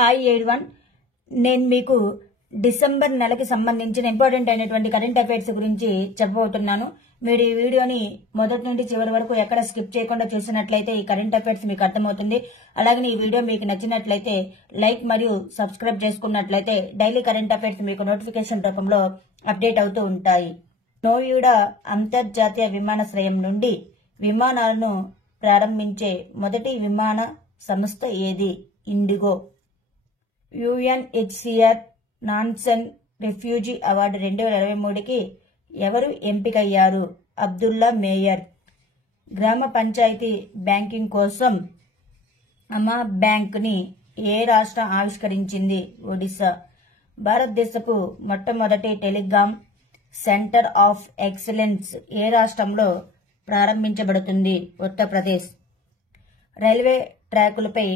Hi everyone, నేను మీకు December నెలకి సంబంధించిన ఇంపార్టెంట్ అయినటువంటి కరెంట్ అఫైర్స్ గురించి చెప్పబోతున్నాను. మీరు ఈ వీడియోని మొదటి నుండి చివరి వరకు ఎక్కడ స్కిప్ చేయకుండా చూసినట్లయితే ఈ కరెంట్ అఫైర్స్ మీకు అర్థమవుతుంది. అలాగే ఈ వీడియో మీకు నచ్చినట్లయితే లైక్ మరియు సబ్స్క్రైబ్ చేసుకున్నట్లయితే డైలీ కరెంట్ అఫైర్స్ మీకు నోటిఫికేషన్ రూపంలో అప్డేట్ అవుతూ ఉంటాయి. నోయిడా అంతర్జాతీయ విమానాశ్రయం నుండి విమానాలను ప్రారంభించే మొదటి విమాన సంస్థ ఏది? ఇండిగో. UNHCR నాన్సెన్ రిఫ్యూజీ అవార్డు 2023కి ఎవరు ఎంపికయ్యారు? అబ్దుల్లా మేయర్. గ్రామ పంచాయతీ బ్యాంకింగ్ కోసం అమా బ్యాంక్ ని ఏ రాష్ట్రం ఆవిష్కరించింది? ఒడిశా. భారతదేశపు మొట్టమొదటి టెలికాం సెంటర్ ఆఫ్ ఎక్సలెన్స్ ఏ రాష్ట్రంలో ప్రారంభించబడుతుంది? ఉత్తరప్రదేశ్. రైల్వే ట్రాకులపై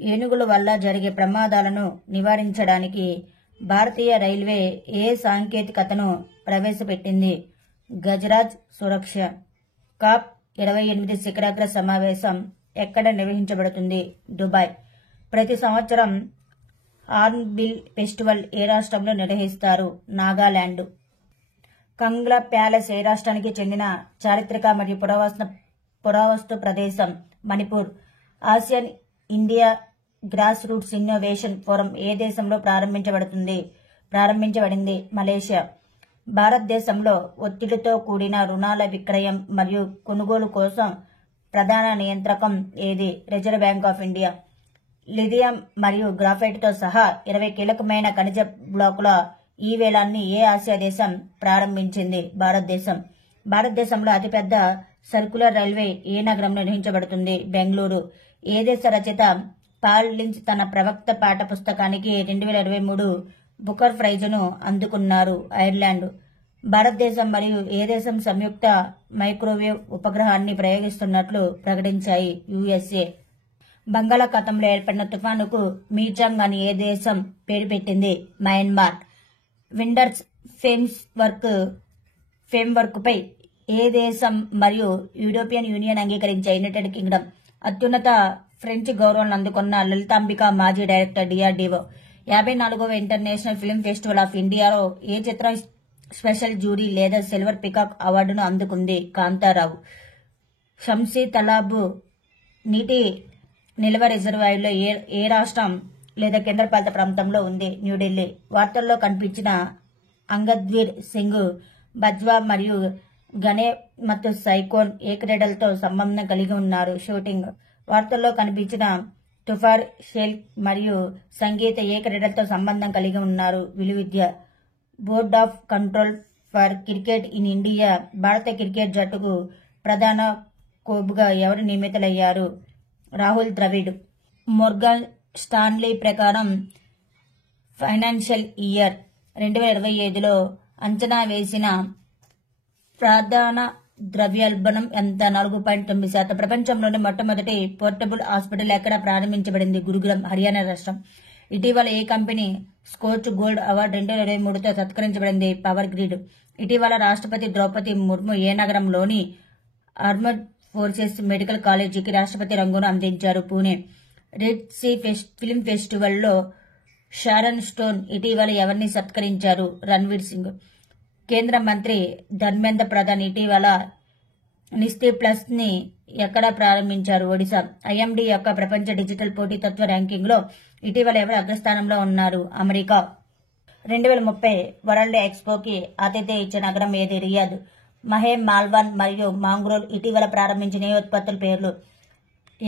ఏనుగుల వల్ల జరిగే ప్రమాదాలను నివారించడానికి భారతీయ రైల్వే ఏ సాంకేతికతను ప్రవేశపెట్టింది? గజరాజ్ సురక్ష. కాప్ 28 శిఖరాగ్ర సమావేశం ఎక్కడ నిర్వహించబడుతుంది? దుబాయ్. ప్రతి సంవత్సరం హార్న్బిల్ ఫెస్టివల్ ఏ రాష్ట్రంలో నిర్వహిస్తారు? నాగాలాండ్. కంగ్లా ప్యాలెస్ ఏ రాష్ట్రానికి చెందిన చారిత్రక మరియు పురావస్తు ప్రదేశం? Manipur. Asian India grass roots innovation forum ఏ దేశంలో ప్రారంభించబడింది? మలేషియా. భారతదేశంలో ఒత్తిడితో కూడిన రుణాల విక్రయం మరియు కొనుగోలు కోసం ప్రధాన నియంత్రకం ఏది? Reserve bank of India. Lithium మరియు గ్రాఫైట్ తో సహా 20 కీలకమైన ఖనిజ బ్లాకుల ఈ వేలాన్ని ఏ ఆసియా దేశం ప్రారంభించింది? భారతదేశం. భారతదేశంలో అతిపెద్ద సర్క్యులర్ రైల్వే ఏ నగరంలో నిర్మించబడుతుంది? బెంగళూరు. ఏ దేశ రచయిత పాల్ లించ్ తన ప్రవక్త పాఠ పుస్తకానికి 2023 బుకర్ ప్రైజును అందుకున్నారు? ఐర్లాండ్. భారతదేశం మరియు ఏ దేశం సంయుక్త మైక్రోవేవ్ ఉపగ్రహాన్ని ప్రయోగిస్తున్నట్లు ప్రకటించాయి? USA. బంగాళాఖాతంలో ఏర్పడిన తుఫానుకు మీచాంగ్ అని ఏ దేశం పేరు పెట్టింది? మయన్మార్. విండర్స్ ఫ్రేమ్వర్క్ పై ఏ దేశం మరియు యూరోపియన్ యూనియన్ అంగీకరించే యునైటెడ్ కింగ్డమ్ అత్యున్నత ఫ్రెంచ్ గౌరవాలను అందుకున్న లలితాంబిక మాజీ డైరెక్టర్ DRDO. 54వ ఇంటర్నేషనల్ ఫిల్మ్ ఫెస్టివల్ ఆఫ్ ఇండియాలో ఏ చిత్రం స్పెషల్ జ్యూరీ లేదా సిల్వర్ పికాక్ అవార్డును అందుకుంది? కాంతారావు. షంసీ తలాబ్ నీటి నిల్వ రిజర్వాయర్లో ఏ రాష్ట్రం లేదా కేంద్రపాలిత ప్రాంతంలో ఉంది? న్యూఢిల్లీ. వార్తల్లో కనిపించిన అంగద్వీర్ సింగ్ బజ్వా మరియు గనే ಮತ್ತು సైకోన్ ఏ క్రీడలతో సంబంధం కలిగి ఉన్నారు? షూటింగ్. వార్తల్లో కనిపించిన తుఫార్ షేల్ మరియు సంగీత ఏ క్రీడలతో సంబంధం కలిగి ఉన్నారు? విలువిద్య. Board of control for cricket in India భారత క్రికెట్ జట్టుకు ప్రధాన కోచ్గా ఎవరు నియమితులయ్యారు? రాహుల్ ద్రవిడ్. మోర్గాన్ స్టాన్లీ ప్రకారం ఫైనాన్షియల్ ఇయర్ 2025లో అంచనా వేసిన ప్రధాన ద్రవ్యోల్బణం ఎంత? 4.9%. ప్రపంచంలోని మొట్టమొదటి పోర్టబుల్ హాస్పిటల్ ఎక్కడ ప్రారంభించబడింది? గురుగ్రామ్, హర్యానా రాష్ట్రం. ఇటీవల ఏ కంపెనీ స్కోచ్ గోల్డ్ అవార్డు 2023తో సత్కరించబడింది? Power grid. ఇటీవల రాష్ట్రపతి ద్రౌపది ముర్ము ఏ నగరంలోని ఆర్మడ్ ఫోర్సెస్ మెడికల్ కాలేజీకి రాష్ట్రపతి రంగును అందించారు? పూణే. రెడ్ సీ ఫిల్మ్ ఫెస్టివల్లో షారన్ స్టోన్ ఇటీవల ఎవరిని సత్కరించారు? రణ్వీర్ సింగ్. కేంద్ర మంత్రి ధర్మేంద్ర ప్రధాన్ ఇటీవల నిస్తీ ప్లస్ ని ఎక్కడ ప్రారంభించారు? ఒడిశా. IMD యొక్క ప్రపంచ డిజిటల్ పోటీతత్వ ర్యాంకింగ్ లో ఇటీవల ఎవరు అగ్రస్థానంలో ఉన్నారు? అమెరికా. 2030 వరల్డ్ ఎక్స్పోకి ఆతిథ్యం ఇచ్చే నగరం ఏది? రియాద్. మహే మాల్వాన్ మరియు మాంగ్రోల్ ఇటీవల ప్రారంభించిన ఏ ఉత్పత్తుల పేర్లు?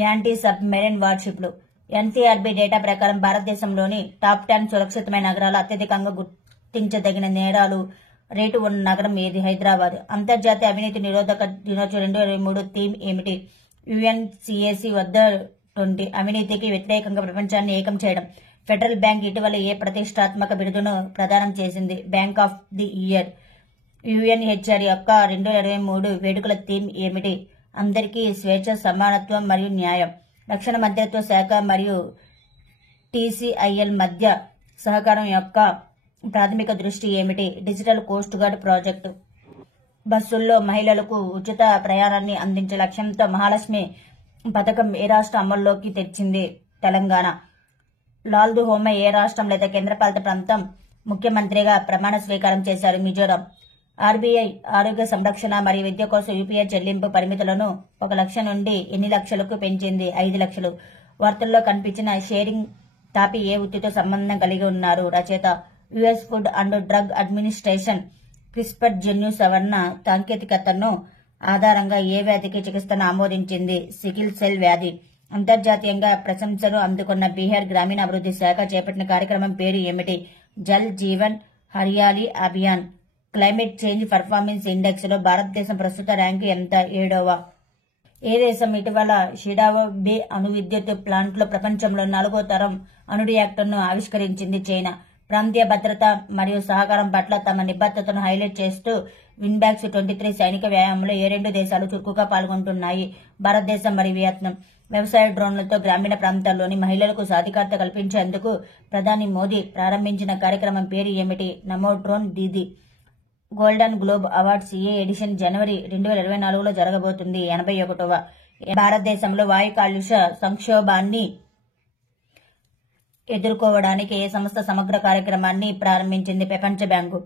యాంటీ సబ్ మెరైన్ వార్షిప్లు. NCRB డేటా ప్రకారం భారతదేశంలోని టాప్ 10 సురక్షితమైన నగరాలు అత్యధికంగా గుర్తించదగిన నేరాలు రేటు ఉన్న నగరం ఏది? హైదరాబాద్. అంతర్జాతీయ అవినీతి నిరోధక దినోత్సవం 2023 థీమ్ ఏమిటి? UNCAC వద్ద 20 అవినీతికి వ్యతిరేకంగా ప్రపంచాన్ని ఏకం చేయడం. ఫెడరల్ బ్యాంక్ ఇటీవల ఏ ప్రతిష్టాత్మక బిరుదును ప్రదానం చేసింది? Bank of the year. UNHCR యొక్క 2023 వేడుకల థీమ్ ఏమిటి? అందరికీ స్వేచ్ఛ, సమానత్వం మరియు న్యాయం. రక్షణ మంత్రిత్వ శాఖ మరియు TCIL మధ్య సహకారం యొక్క ప్రాథమిక దృష్టి ఏమిటి? Digital coast guard project. బస్సుల్లో మహిళలకు ఉచిత ప్రయాణాన్ని అందించే లక్ష్యంతో మహాలక్ష్మి పథకం ఏ రాష్ట్రం అమల్లోకి తెచ్చింది? తెలంగాణ. లాల్దు హోమే ఏ రాష్ట్రం లేదా కేంద్రపాలిత ప్రాంతం ముఖ్యమంత్రిగా ప్రమాణ స్వీకారం చేశారు? మిజోరాం. ఆర్బీఐ ఆరోగ్య సంరక్షణ మరియు విద్య కోసం యూపీఐ చెల్లింపు పరిమితులను 1 లక్ష నుండి ఎన్ని లక్షలకు పెంచింది? 5 లక్షలు. వార్తల్లో కనిపించిన షేరింగ్ తాపి ఏ వృత్తితో సంబంధం కలిగి ఉన్నారు? రచయిత. US food and drug administration CRISPR జన్యు సవరణ సాంకేతికతను ఆధారంగా ఏ వ్యాధికి చికిత్సను ఆమోదించింది? సికిల్ సెల్ వ్యాధి. అంతర్జాతీయంగా ప్రశంసను అందుకున్న బీహార్ గ్రామీణాభివృద్ధి శాఖ చేపట్టిన కార్యక్రమం పేరు ఏమిటి? Jal Jeevan hariyali Abhiyan. Climate change performance index లో భారతదేశం ప్రస్తుత ర్యాంకు ఎంత? 7వ. ఏ దేశం ఇటీవల షిడావో బే అణు విద్యుత్ ప్లాంట్లో ప్రపంచంలో 4వ తరం అణు రియాక్టర్ను ఆవిష్కరించింది? చైనా. ప్రాంతీయ భద్రత మరియు సహకారం పట్ల తమ నిబద్ధతను హైలైట్ చేస్తూ విన్బ్యాక్స్ 23 సైనిక వ్యాయామంలో ఏ 2 దేశాలు చురుకుగా పాల్గొంటున్నాయి? భారతదేశం మరియు వియత్నాం. వ్యవసాయ డ్రోన్లతో గ్రామీణ ప్రాంతాల్లోని మహిళలకు సాధికారత కల్పించేందుకు ప్రధాని మోదీ ప్రారంభించిన కార్యక్రమం పేరు ఏమిటి? Namo drone Didi. Golden Globe awards ఏ ఎడిషన్ జనవరి 2024లో జరగబోతుంది? 81వ. భారతదేశంలో వాయు కాలుష్య సంక్షోభాన్ని ఎదుర్కోవడానికి ఏ సంస్థ సమగ్ర కార్యక్రమాన్ని ప్రారంభించింది? ప్రపంచ బ్యాంకు.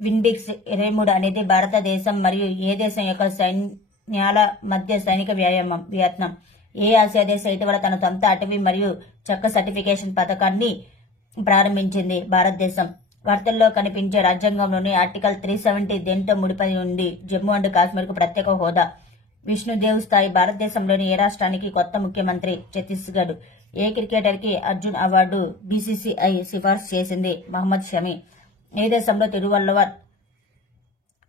విన్బిక్స్ 23 అనేది భారతదేశం మరియు ఏ దేశం యొక్క సైన్యాల మధ్య సైనిక వ్యాయామం? వియత్నాం. ఏ ఆసియా దేశం ఇటీవల తన సొంత అటవీ మరియు చెక్క సర్టిఫికేషన్ పథకాన్ని ప్రారంభించింది? భారతదేశం. వార్తల్లో కనిపించే రాజ్యాంగంలోని ఆర్టికల్ 370 దేనితో ముడిపడి ఉంది? జమ్మూ అండ్ కాశ్మీర్ కు ప్రత్యేక హోదా. విష్ణుదేవ్ స్థాయి భారతదేశంలోని ఏ రాష్ట్రానికి కొత్త ముఖ్యమంత్రి? ఛత్తీస్గఢ్. ఏ క్రికెటర్ కి అర్జున్ అవార్డు బీసీసీఐ సిఫార్సు చేసింది? మహమ్మద్ షమి. ఏ దేశంలో తిరువల్లవర్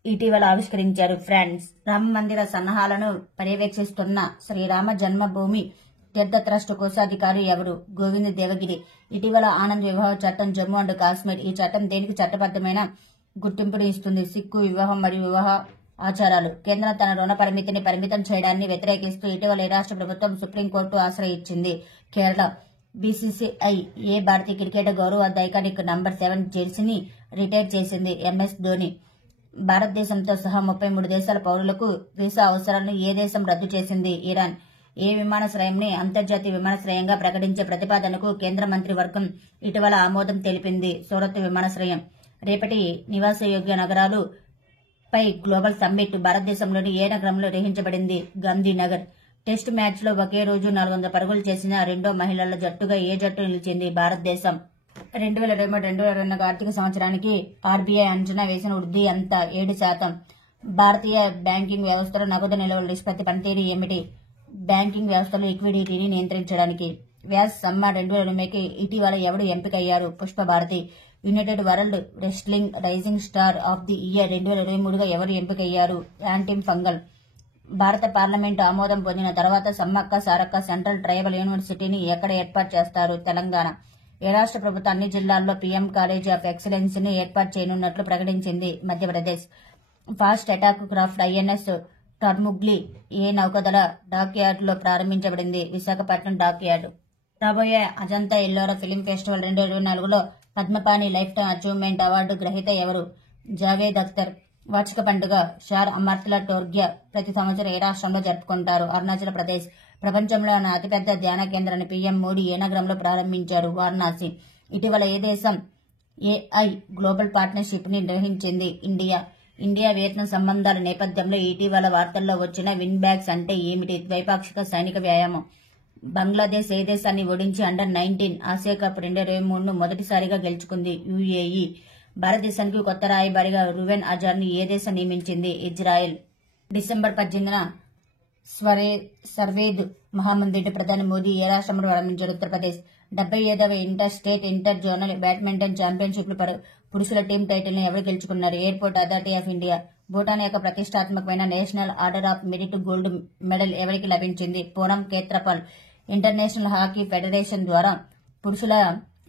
ఇటీవల ఆవిష్కరించారు? ఫ్రాన్స్. రామ మందిర సన్నాహాలను పర్యవేక్షిస్తున్న శ్రీరామ జన్మభూమి తీర్థ ట్రస్ట్ కోశాధికారి ఎవరు? గోవింద్ దేవగిరి. ఇటీవల ఆనంద్ వివాహ చట్టం జమ్మూ అండ్ కాశ్మీర్. ఈ చట్టం దేనికి చట్టబద్దమైన గుర్తింపును ఇస్తుంది? సిక్కు వివాహం మరియు వివాహ ఆచారాలు. కేంద్రం తన రుణ పరిమితిని పరిమితం చేయడాన్ని వ్యతిరేకిస్తూ ఇటీవల ఏ రాష్ట్ర ప్రభుత్వం సుప్రీంకోర్టు ఆశ్రయించింది? కేరళ. బీసీసీఐ ఏ భారతీయ క్రికెటర్ గౌరవ ఐకానిక్ నంబర్ 7 జెర్సీని రిటైర్ చేసింది? ఎంఎస్ ధోని. భారతదేశంతో సహా 33 దేశాల పౌరులకు వీసా అవసరాలను ఏ దేశం రద్దు చేసింది? ఇరాన్. ఏ విమానాశ్రయంని అంతర్జాతీయ విమానాశ్రయంగా ప్రకటించే ప్రతిపాదనకు కేంద్ర మంత్రివర్గం ఇటీవల ఆమోదం తెలిపింది? సూరత్ విమానాశ్రయం. రేపటి నివాసయోగ్య నగరాలు పై గ్లోబల్ సమ్మిట్ భారతదేశంలోని ఏ నగరంలో నిర్వహించబడింది? గాంధీనగర్. టెస్ట్ మ్యాచ్ లో ఒకే రోజు 400 పరుగులు చేసిన రెండో మహిళల జట్టుగా ఏ జట్టు నిలిచింది? భారతదేశం. 2023-2024 ఆర్థిక సంవత్సరానికి ఆర్బీఐ అంచనా వేసిన వృద్ధి ఎంత? 7%. భారతీయ బ్యాంకింగ్ వ్యవస్థలో నగదు నిల్వల నిష్పత్తి పనితీరు ఏమిటి? బ్యాంకింగ్ వ్యవస్థలో లిక్విడిటీని నియంత్రించడానికి. వ్యాస్ సమ్మ 2020కి ఇటీవల ఎవరు ఎంపికయ్యారు? Pushpabharati. United World Wrestling rising star of the year 2023గా ఎవరు ఎంపికయ్యారు? యాంటిమ్ ఫంగల్. భారత పార్లమెంటు ఆమోదం పొందిన తర్వాత సమ్మక్క సారక్క సెంట్రల్ ట్రైబల్ యూనివర్సిటీని ఎక్కడ ఏర్పాటు చేస్తారు? తెలంగాణ. ఏ రాష్ట్ర ప్రభుత్వం అన్ని జిల్లాల్లో పీఎం కాలేజ్ ఆఫ్ ఎక్సలెన్స్ ని ఏర్పాటు చేయనున్నట్లు ప్రకటించింది? Madhya Pradesh. Fast attack craft INS Tarmugli ఏ నౌకాదళ డాక్ యార్డ్ లో ప్రారంభించబడింది? Visakhapatnam dock yard. రాబోయే అజంతా ఎల్లోరా ఫిల్మ్ ఫెస్టివల్ 2024లో Padmapani lifetime achievement award గ్రహీత ఎవరు? జావేద్ అఖ్తర్. వార్షిక పండుగ షార్ అమర్తల టోర్గ్యా ప్రతి సంవత్సరం ఏ రాష్ట్రంలో జరుపుకుంటారు? అరుణాచల్ ప్రదేశ్. ప్రపంచంలోని అతిపెద్ద ధ్యాన కేంద్రాన్ని పీఎం మోడీ ఏ నగరంలో ప్రారంభించారు? వారణాసి. ఇటీవల ఏ దేశం ఏఐ గ్లోబల్ పార్ట్నర్షిప్ ని నిర్వహించింది? ఇండియా వియత్నాం సంబంధాల నేపథ్యంలో ఇటీవల వార్తల్లో వచ్చిన విన్బ్యాక్స్ అంటే ఏమిటి? ద్వైపాక్షిక సైనిక వ్యాయామం. బంగ్లాదేశ్ ఏ దేశాన్ని ఓడించి అండర్-19 ఆసియా కప్ 2023ను మొదటిసారిగా గెలుచుకుంది? యుఏఈ. భారతదేశానికి కొత్త రాయబారిగా రువెన్ అజార్ని ఏ దేశం నియమించింది? ఇజ్రాయెల్. డిసెంబర్ 18న సర్వేద్ మహామందిటి ప్రధాని మోదీ ఏ రాష్ట్రంలో ప్రారంభించారు? ఉత్తరప్రదేశ్. 75వ inter state inter zonal badminton championship పురుషుల టీం టైటిల్ ని ఎవరు గెలుచుకున్నారు? Airport authority of India. Bhutan యొక్క ప్రతిష్టాత్మకమైన national order of merit gold medal ఎవరికి లభించింది? Poonam Khetrapal. International hockey federation ద్వారా పురుషుల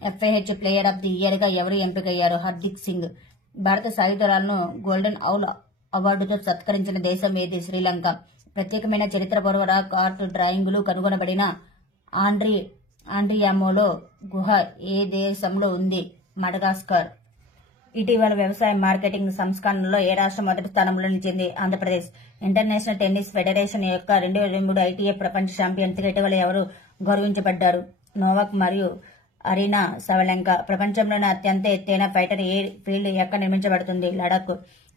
FIH player of the year గా ఎవరు ఎంపికయ్యారు? హర్దిక్ సింగ్. భారత సాయుధురాలను గోల్డెన్ ఔల్ అవార్డుతో సత్కరించిన దేశం ఏది? శ్రీలంక. ప్రత్యేకమైన చరిత్రపూర్వ రాక్ ఆర్ట్ డ్రాయింగులు కనుగొనబడిన ఆండ్రియామోలో గుహ ఏ దేశంలో ఉంది? మడగాస్కర్. ఇటీవల వ్యవసాయ మార్కెటింగ్ సంస్కరణలో ఏ రాష్ట్రం మొదటి స్థానంలో నిలిచింది? ఆంధ్రప్రదేశ్. ఇంటర్నేషనల్ టెన్నిస్ ఫెడరేషన్ యొక్క 2023 ఐటీఎఫ్ ప్రపంచ ఛాంపియన్స్ గా ఇటీవల ఎవరు గౌరవించబడ్డారు? నోవాక్ మరియు అరీనా సవలంక. ప్రపంచంలోనే అత్యంత ఎత్తైన ఫైటర్ ఎయిర్ ఫీల్డ్ ఎక్కడ నిర్మించబడుతుంది? లడాక్.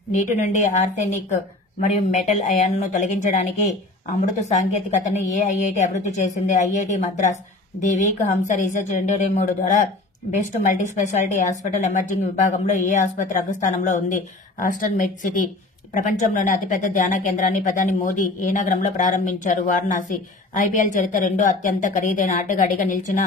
నీటి నుండి ఆర్సెనిక్ మరియు మెటల్ అయాన్లను తొలగించడానికి అమృత సాంకేతికతను ఏ ఐఐటి అభివృద్ధి చేసింది? ఐఐటి మద్రాస్. ది వీక్ హంస రీసెర్చ్ 2023 ద్వారా best multi speciality hospital emerging విభాగంలో ఏ ఆసుపత్రి అగ్రస్థానంలో ఉంది? ఆస్టన్ మెడ్ సిటీ. ప్రపంచంలోని అతిపెద్ద ధ్యాన కేంద్రాన్ని ప్రధాని మోదీ ఏ నగరంలో ప్రారంభించారు? వారణాసి. ఐపీఎల్ చరిత్ర రెండో అత్యంత ఖరీదైన ఆటగాడిగా నిలిచిన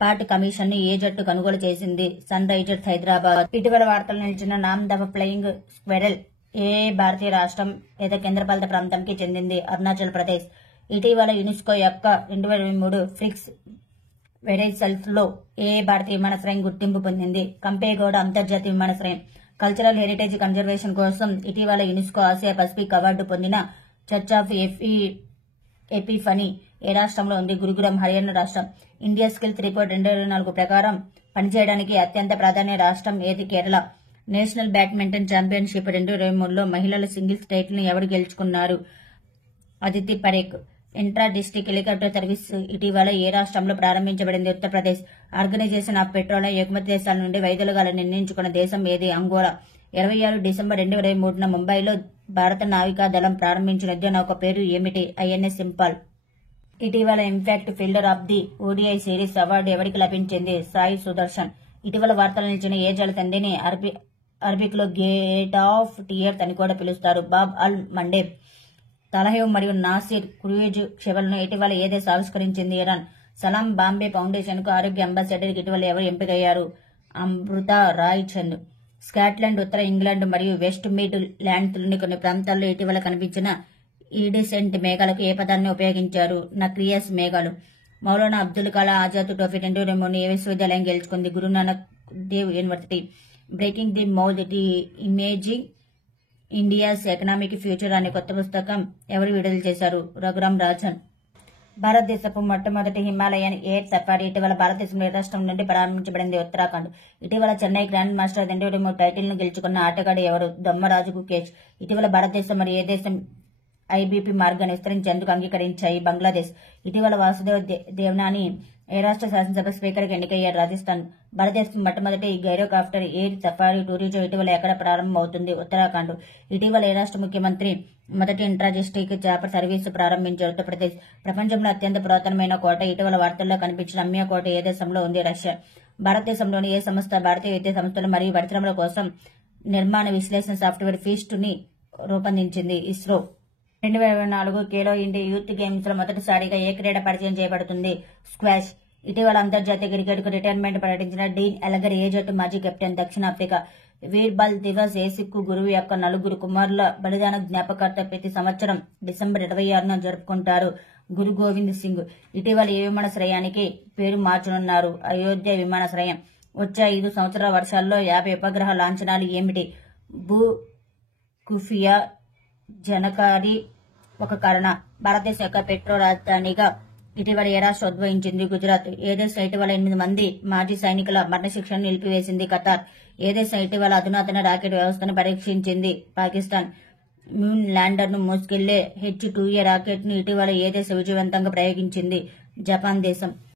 పాట్ కమిషన్ ని ఏ జట్టు కొనుగోలు చేసింది? Sunrisers Hyderabad. ఇటీవల వార్తలు నిలిచిన నామ్ ద ఫ్లయింగ్ స్క్వెరల్ ఏ భారతీయ రాష్ట్రం లేదా కేంద్రపాలిత ప్రాంతానికి చెందింది? అరుణాచల్ ప్రదేశ్. ఇటీవల యునెస్కో యొక్క 2023 ఫ్రిక్స్ వెరైసల్స్ లో ఏ భారతీయ విమానాశ్రయం గుర్తింపు పొందింది? కంపేగౌడ అంతర్జాతీయ విమానాశ్రయం. కల్చరల్ హెరిటేజ్ కన్జర్వేషన్ కోసం ఇటీవల యునెస్కో ఆసియా పసిఫిక్ అవార్డు పొందిన చర్చ్ ఆఫ్ ఎపిఫనీ ఏ రాష్ట్రంలో ఉంది? గురుగ్రామ్ హర్యానా రాష్ట్రం. ఇండియా స్కిల్స్ రిపోర్ట్ 2024 ప్రకారం పనిచేయడానికి అత్యంత ప్రాధాన్య రాష్ట్రం ఏది? కేరళ. నేషనల్ బ్యాడ్మింటన్ ఛాంపియన్షిప్ 2023లో మహిళల సింగిల్స్ టైటిల్ ను ఎవరు గెలుచుకున్నారు? Aditi Parekh. Intra district helicopter service ఇటీవల ఏ రాష్ట్రంలో ప్రారంభించబడింది? ఉత్తరప్రదేశ్. ఆర్గనైజేషన్ ఆఫ్ పెట్రోలియం ఎగుమతి దేశాల నుండి వైదొలగాల నిర్ణయించుకున్న దేశం ఏది? అంగోలా. 26 డిసెంబర్ 2023న ముంబైలో భారత నావికా దళం ప్రారంభించిన యుద్ధ నౌక పేరు ఏమిటి? ఐఎన్ఎస్ ఇంపాల్. ఇటీవల impact fielder of the ODI series award ఎవరికి లభించింది? సాయి సుదర్శన్. ఇటీవల వార్తలు నిలిచిన ఏ జలతండిని అరబిక్ లో గేట్ ఆఫ్ టియర్స్ అని కూడా పిలుస్తారు? బాబ్ అల్ మండేబ్. తలహేవ్ మరియు నాసిర్ క్రూయిజ్ క్షిపణులను ఇటీవల ఏ దేశం ఆవిష్కరించింది? ఇరాన్. సలాం బాంబే ఫౌండేషన్ కు ఆరోగ్య అంబాసిడర్ ఇటీవల ఎవరు ఎంపికయ్యారు? అమృత రాయ్ చంద్. స్కాట్లాండ్, ఉత్తర ఇంగ్లాండ్ మరియు వెస్ట్ మిడ్ ల్యాండ్స్లోని కొన్ని ప్రాంతాల్లో ఇటీవల కనిపించిన ఈడిసెంట్ మేఘాలకు ఏ పదాన్ని ఉపయోగించారు? నక్రియాస్ మేఘాలు. మౌలానా అబ్దుల్ కలాం ఆజాద్ ట్రోఫీ 2023 ఏ విశ్వవిద్యాలయం గెలుచుకుంది? Guru Nanak Dev university. Breaking the mould the imaging India's economic future అనే కొత్త పుస్తకం ఎవరు విడుదల చేశారు? రఘురామ్ రాజన్. భారతదేశపు మొట్టమొదటి హిమాలయన్ ఎయిర్ సఫారీ ఇటీవల భారతదేశంలో ఏ రాష్ట్రం నుండి ప్రారంభించబడింది? ఉత్తరాఖండ్. ఇటీవల చెన్నై గ్రాండ్ మాస్టర్ 2023 టైటిల్ ను గెలుచుకున్న ఆటగాడు ఎవరు? దొమ్మరాజు గుకేష్. ఇటీవల భారతదేశం మరియు ఏ దేశం ఐబీపీ మార్గాన్ని విస్తరించేందుకు అంగీకరించాయి? బంగ్లాదేశ్. ఇటీవల వాసుదేవ్ దేవనాని ఏ రాష్ట్ర శాసనసభ స్పీకర్ గా ఎన్నికయ్యారు? రాజస్థాన్. భారతదేశం మొట్టమొదటి గైరోకాప్టర్ ఎయిర్ సఫారీ టూరిజం ఇటీవల ఎక్కడ ప్రారంభమవుతుంది? ఉత్తరాఖండ్. ఇటీవల ఏ రాష్ట్ర ముఖ్యమంత్రి మొదటి ఇంట్రా డిస్టిక్ చాపర్ సర్వీసు ప్రారంభించారు? ఉత్తరప్రదేశ్. ప్రపంచంలో అత్యంత పురాతనమైన కోట ఇటీవల వార్తల్లో కనిపించిన అమ్మియా కోట ఏ దేశంలో ఉంది? రష్యా. భారతదేశంలోని ఏ సంస్థ భారతీయ విద్యా సంస్థలు మరియు పరిశ్రమల కోసం నిర్మాణ విశ్లేషణ సాఫ్ట్వేర్ ఫీస్ట్ ని రూపొందించింది? ISRO. 2024 Khelo India youth games లో మొదటిసారిగా ఏ క్రీడ పరిచయం చేయబడుతుంది? స్క్వాష్. ఇటీవల అంతర్జాతీయ క్రికెట్ కు రిటైర్మెంట్ ప్రకటించిన డీన్ ఎలగర్ ఏ జట్టు మాజీ కెప్టెన్? దక్షిణాఫ్రికా. వీర్ బల్ దివస్ ఏ సిక్కు గురువు యొక్క 4 కుమారుల బలిదాన జ్ఞాపకార్థం ప్రతి సంవత్సరం డిసెంబర్ 26న జరుపుకుంటారు? గురు గోవింద్ సింగ్. ఇటీవల ఏ విమానాశ్రయానికి పేరు మార్చనున్నారు? అయోధ్య విమానాశ్రయం. వచ్చే 5 సంవత్సరాల వర్షాల్లో 50 ఉపగ్రహ లాంఛనాలు ఏమిటి? భూ కుఫియా జనకారి ఒక కారణ. భారతదేశం యొక్క పెట్రో రాజధానిగా ఇటీవల ఏ రాష్ట్రం ఉద్భవించింది? గుజరాత్. ఏ దేశం ఇటీవల 8 మంది మాజీ సైనికుల మరణశిక్షను నిలిపివేసింది? ఖతార్. ఏ దేశం ఇటీవల అధునాతన రాకెట్ వ్యవస్థను పరీక్షించింది? పాకిస్తాన్. మూన్ ల్యాండర్ ను మోసుకెళ్లే H-2A రాకెట్ ను ఇటీవల ఏ దేశం విజయవంతంగా ప్రయోగించింది? జపాన్ దేశం.